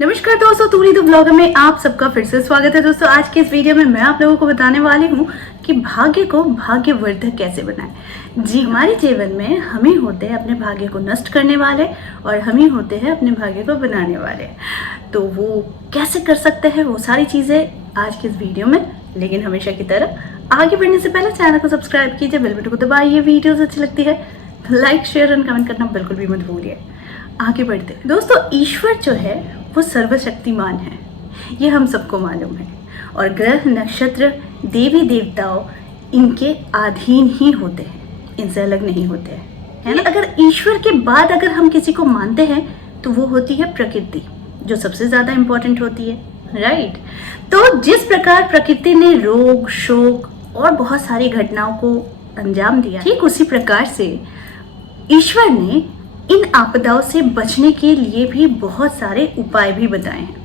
नमस्कार दोस्तों, Turi the blogger में आप सबका फिर से स्वागत है। दोस्तों आज के इस वीडियो में मैं आप लोगों को बताने वाली हूँ कि भाग्य को भाग्यवर्धक कैसे बनाएं। जी, हमारे जीवन में हम ही होते हैं अपने भाग्य को नष्ट करने वाले और हम ही होते हैं अपने भाग्य को बनाने वाले। तो वो कैसे कर सकते हैं वो सारी चीज़ें आज के इस वीडियो में। लेकिन हमेशा की तरह आगे बढ़ने से पहले चैनल को सब्सक्राइब कीजिए, बेल बटन को दबाइए। वीडियोस अच्छी लगती है तो लाइक शेयर एंड कमेंट करना बिल्कुल भी मत भूलिए। आगे बढ़ते हैं दोस्तों, ईश्वर जो है वो सर्वशक्तिमान है, ये हम सबको मालूम है। और ग्रह नक्षत्र देवी देवताओं इनके अधीन ही होते हैं, इनसे अलग नहीं होते हैं, है ना। अगर ईश्वर के बाद अगर हम किसी को मानते हैं तो वो होती है प्रकृति, जो सबसे ज़्यादा इम्पोर्टेंट होती है, राइट। तो जिस प्रकार प्रकृति ने रोग शोक और बहुत सारी घटनाओं को अंजाम दिया, ठीक उसी प्रकार से ईश्वर ने इन आपदाओं से बचने के लिए भी बहुत सारे उपाय भी बताए हैं,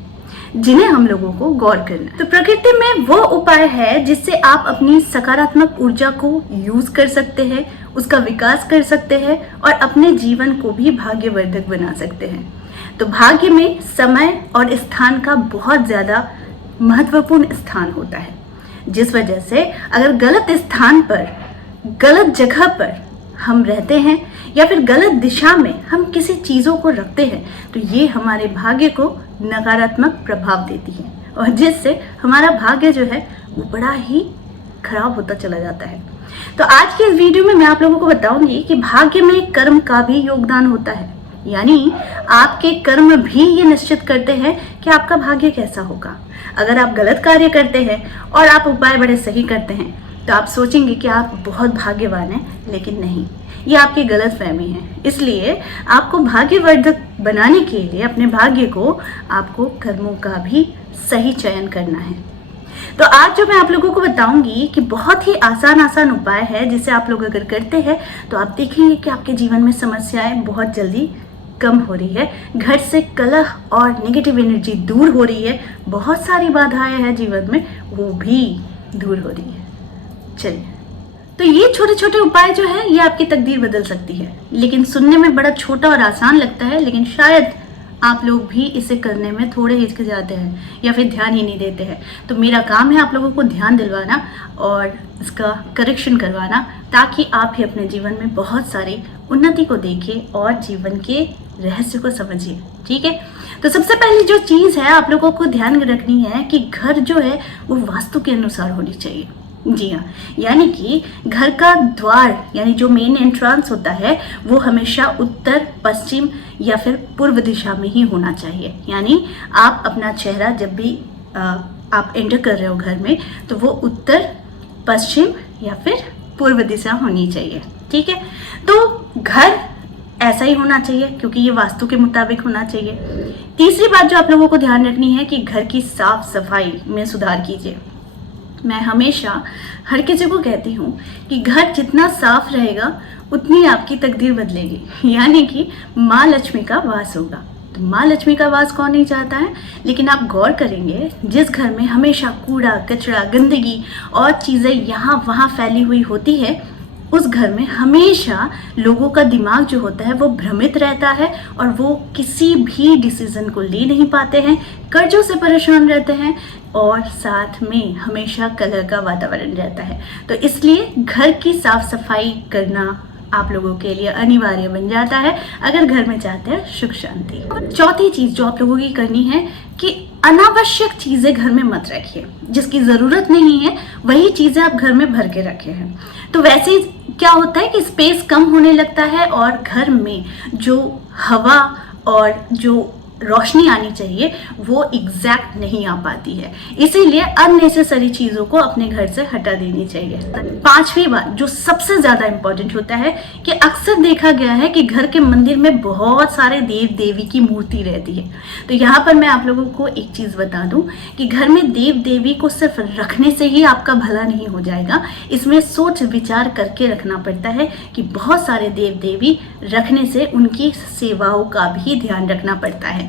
जिन्हें हम लोगों को गौर करना है। तो प्रकृति में वो उपाय है जिससे आप अपनी सकारात्मक ऊर्जा को यूज कर सकते हैं, उसका विकास कर सकते हैं और अपने जीवन को भी भाग्यवर्धक बना सकते हैं। तो भाग्य में समय और स्थान का बहुत ज्यादा महत्वपूर्ण स्थान होता है, जिस वजह से अगर गलत स्थान पर गलत जगह पर हम रहते हैं या फिर गलत दिशा में हम किसी चीज़ों को रखते हैं तो ये हमारे भाग्य को नकारात्मक प्रभाव देती है और जिससे हमारा भाग्य जो है वो बड़ा ही खराब होता चला जाता है। तो आज के इस वीडियो में मैं आप लोगों को बताऊंगी कि भाग्य में कर्म का भी योगदान होता है, यानी आपके कर्म भी ये निश्चित करते हैं कि आपका भाग्य कैसा होगा। अगर आप गलत कार्य करते हैं और आप उपाय बड़े सही करते हैं तो आप सोचेंगे कि आप बहुत भाग्यवान हैं, लेकिन नहीं, ये आपकी गलत फहमी है। इसलिए आपको भाग्यवर्धक बनाने के लिए अपने भाग्य को आपको कर्मों का भी सही चयन करना है। तो आज जो मैं आप लोगों को बताऊंगी कि बहुत ही आसान उपाय है, जिसे आप लोग अगर करते हैं तो आप देखेंगे कि आपके जीवन में समस्याएं बहुत जल्दी कम हो रही है, घर से कलह और नेगेटिव एनर्जी दूर हो रही है, बहुत सारी बाधाएं हैं जीवन में वो भी दूर हो रही है। चलिए, तो ये छोटे छोटे उपाय जो है ये आपकी तकदीर बदल सकती है। लेकिन सुनने में बड़ा छोटा और आसान लगता है, लेकिन शायद आप लोग भी इसे करने में थोड़े हिचकिचाते हैं या फिर ध्यान ही नहीं देते हैं। तो मेरा काम है आप लोगों को ध्यान दिलवाना और इसका करेक्शन करवाना, ताकि आप भी अपने जीवन में बहुत सारी उन्नति को देखें और जीवन के रहस्य को समझिए, ठीक है। तो सबसे पहली जो चीज़ है आप लोगों को ध्यान रखनी है कि घर जो है वो वास्तु के अनुसार होनी चाहिए। जी हाँ, यानी कि घर का द्वार यानी जो मेन एंट्रेंस होता है वो हमेशा उत्तर पश्चिम या फिर पूर्व दिशा में ही होना चाहिए। यानी आप अपना चेहरा जब भी आप एंटर कर रहे हो घर में तो वो उत्तर पश्चिम या फिर पूर्व दिशा होनी चाहिए, ठीक है। तो घर ऐसा ही होना चाहिए क्योंकि ये वास्तु के मुताबिक होना चाहिए। तीसरी बात जो आप लोगों को ध्यान रखनी है कि घर की साफ सफाई में सुधार कीजिए। मैं हमेशा हर किसी को कहती हूँ कि घर जितना साफ रहेगा उतनी आपकी तकदीर बदलेगी, यानी कि माँ लक्ष्मी का वास होगा। तो माँ लक्ष्मी का वास कौन नहीं चाहता है, लेकिन आप गौर करेंगे जिस घर में हमेशा कूड़ा कचरा गंदगी और चीज़ें यहाँ वहाँ फैली हुई होती है उस घर में हमेशा लोगों का दिमाग जो होता है वो भ्रमित रहता है और वो किसी भी डिसीजन को ले नहीं पाते हैं, कर्जों से परेशान रहते हैं और साथ में हमेशा कलह का वातावरण रहता है। तो इसलिए घर की साफ सफाई करना आप लोगों के लिए अनिवार्य बन जाता है अगर घर में चाहते हैं सुख शांति। चौथी चीज जो आप लोगों की करनी है कि अनावश्यक चीजें घर में मत रखिए, जिसकी जरूरत नहीं है वही चीजें आप घर में भर के रखे हैं। तो वैसे ही क्या होता है कि स्पेस कम होने लगता है और घर में जो हवा और जो रोशनी आनी चाहिए वो एग्जैक्ट नहीं आ पाती है, इसीलिए अननेसेसरी चीजों को अपने घर से हटा देनी चाहिए। पांचवी बात जो सबसे ज्यादा इंपॉर्टेंट होता है कि अक्सर देखा गया है कि घर के मंदिर में बहुत सारे देव देवी की मूर्ति रहती है। तो यहाँ पर मैं आप लोगों को एक चीज बता दूं कि घर में देव देवी को सिर्फ रखने से ही आपका भला नहीं हो जाएगा, इसमें सोच विचार करके रखना पड़ता है कि बहुत सारे देव देवी रखने से उनकी सेवाओं का भी ध्यान रखना पड़ता है।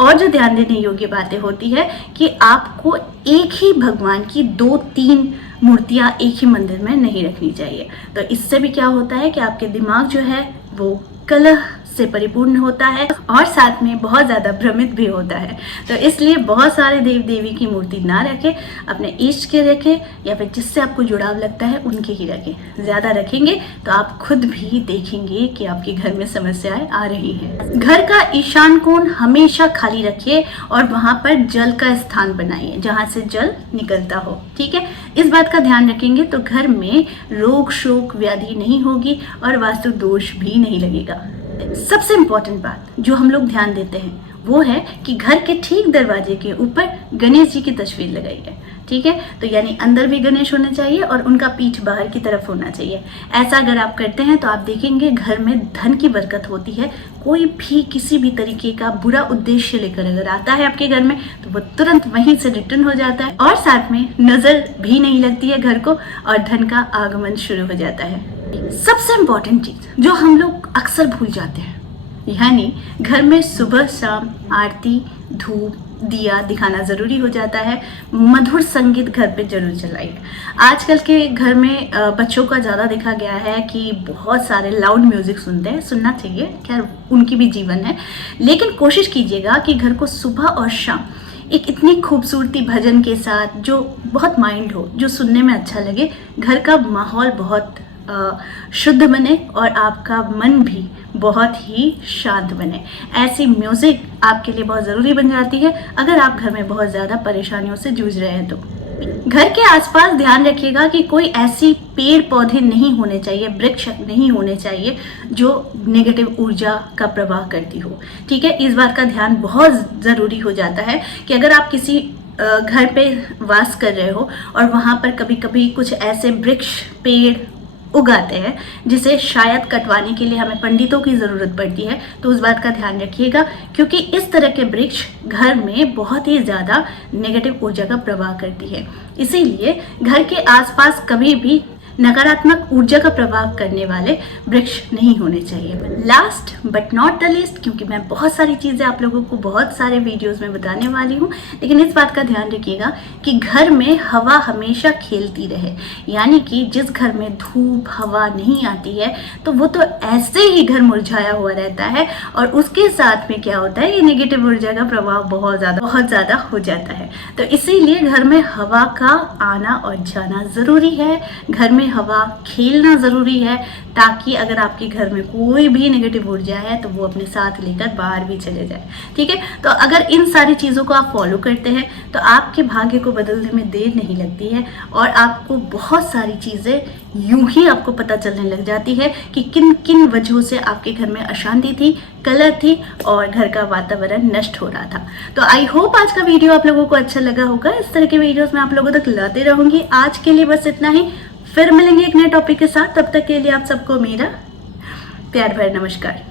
और जो ध्यान देने योग्य बातें होती है कि आपको एक ही भगवान की 2-3 मूर्तियां एक ही मंदिर में नहीं रखनी चाहिए। तो इससे भी क्या होता है कि आपके दिमाग जो है वो कलह से परिपूर्ण होता है और साथ में बहुत ज्यादा भ्रमित भी होता है। तो इसलिए बहुत सारे देव देवी की मूर्ति ना रखें, अपने इष्ट के रखें या फिर जिससे आपको जुड़ाव लगता है उनके ही रखें। ज्यादा रखेंगे तो आप खुद भी देखेंगे कि आपके घर में समस्याएं आ रही है। घर का ईशान कोण हमेशा खाली रखिए और वहां पर जल का स्थान बनाइए जहां से जल निकलता हो। ठीक है, इस बात का ध्यान रखेंगे तो घर में रोग शोक व्याधि नहीं होगी और वास्तु दोष भी नहीं लगेगा। सबसे इम्पोर्टेंट बात जो हम लोग ध्यान देते हैं वो है कि घर के ठीक दरवाजे के ऊपर गणेश जी की तस्वीर लगाई है। ठीक है, तो यानी अंदर भी गणेश होने चाहिए और उनका पीठ बाहर की तरफ होना चाहिए। ऐसा अगर आप करते हैं तो आप देखेंगे घर में धन की बरकत होती है। कोई भी किसी भी तरीके का बुरा उद्देश्य लेकर अगर आता है आपके घर में तो वो तुरंत वहीं से रिटर्न हो जाता है और साथ में नजर भी नहीं लगती है घर को और धन का आगमन शुरू हो जाता है। सबसे इम्पोर्टेंट चीज जो हम लोग अक्सर भूल जाते हैं, यानी घर में सुबह शाम आरती धूप दिया दिखाना जरूरी हो जाता है। मधुर संगीत घर पे जरूर चलाइए। आजकल के घर में बच्चों का ज़्यादा देखा गया है कि बहुत सारे लाउड म्यूजिक सुनते हैं। सुनना चाहिए, खैर उनकी भी जीवन है, लेकिन कोशिश कीजिएगा कि घर को सुबह और शाम एक इतनी खूबसूरती भजन के साथ जो बहुत माइंड हो, जो सुनने में अच्छा लगे, घर का माहौल बहुत शुद्ध बने और आपका मन भी बहुत ही शांत बने। ऐसी म्यूजिक आपके लिए बहुत ज़रूरी बन जाती है अगर आप घर में बहुत ज़्यादा परेशानियों से जूझ रहे हैं तो। घर के आसपास ध्यान रखिएगा कि कोई ऐसी पेड़ पौधे नहीं होने चाहिए, वृक्ष नहीं होने चाहिए जो नेगेटिव ऊर्जा का प्रवाह करती हो। ठीक है, इस बात का ध्यान बहुत ज़रूरी हो जाता है कि अगर आप किसी घर पे वास कर रहे हो और वहाँ पर कभी कभी कुछ ऐसे वृक्ष पेड़ उगाते हैं जिसे शायद कटवाने के लिए हमें पंडितों की ज़रूरत पड़ती है, तो उस बात का ध्यान रखिएगा क्योंकि इस तरह के वृक्ष घर में बहुत ही ज़्यादा नेगेटिव ऊर्जा का प्रवाह करती है। इसीलिए घर के आसपास कभी भी नकारात्मक ऊर्जा का प्रभाव करने वाले वृक्ष नहीं होने चाहिए। Last but not the least, क्योंकि मैं बहुत सारी चीज़ें आप लोगों को बहुत सारे वीडियोस में बताने वाली हूँ, लेकिन इस बात का ध्यान रखिएगा कि घर में हवा हमेशा खेलती रहे। यानी कि जिस घर में धूप हवा नहीं आती है तो वो तो ऐसे ही घर मुरझाया हुआ रहता है और उसके साथ में क्या होता है, ये नेगेटिव ऊर्जा का प्रभाव बहुत ज़्यादा हो जाता है। तो इसीलिए घर में हवा का आना और जाना ज़रूरी है, घर में हवा खेलना ज़रूरी है, ताकि अगर आपके घर में कोई भी नेगेटिव ऊर्जा है तो वो अपने साथ लेकर बाहर भी चले जाए। ठीक है, तो अगर इन सारी चीज़ों को आप फॉलो करते हैं तो आपके भाग्य को बदलने में देर नहीं लगती है और आपको बहुत सारी चीज़ें यूं ही आपको पता चलने लग जाती है कि किन किन वजहों से आपके घर में अशांति थी, कलह थी और घर का वातावरण नष्ट हो रहा था। तो आई होप आज का वीडियो आप लोगों को अच्छा लगा होगा। इस तरह के वीडियोस मैं आप लोगों तक लाते रहूंगी। आज के लिए बस इतना ही, फिर मिलेंगे एक नए टॉपिक के साथ। तब तक के लिए आप सबको मेरा प्यार भरा नमस्कार।